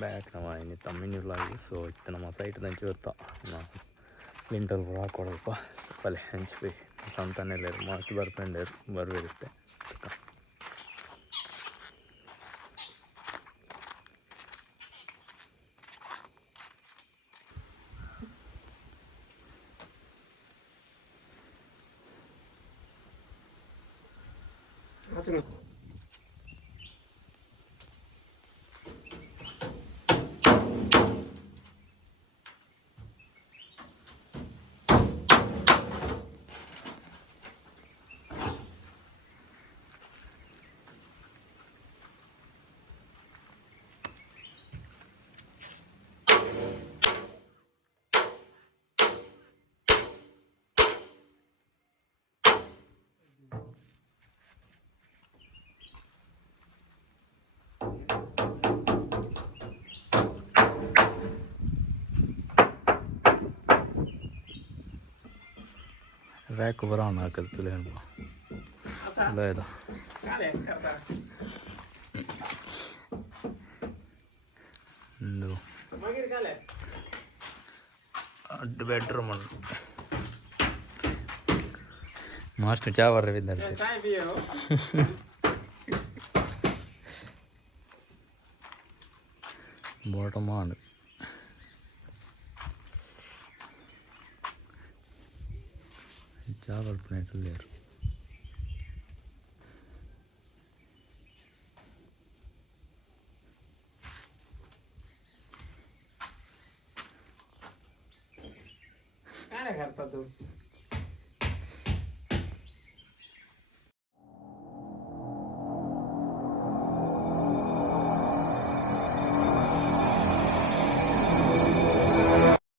back ನಾವು ಇನ್ನು ತಮ್ಮಿನಿಲ್ಲಾಗಿ so ಇತ್ತು ನಮ್ಮ ಸೈಟ್ ಹಂಚಿ ಗೊತ್ತಾ ನಾವು ಲಿಂಟಲ್ ಕೂಡ ಹಾಕೊಡಲ್ಪ ಪಲ್ಲೆ ಹಂಚಿ ಸಂತಾನೆಲ್ಲ ಮಸ್ತ್ ಬರ್ಪಂಡೇರು ಬರಬೇರುತ್ತೆ रैक बनाना करते लेन लेदा बेडरूम मास्टर चाय वर विद्यार्थी चाय पियो बॉटम ऑन चावल प्लेट ले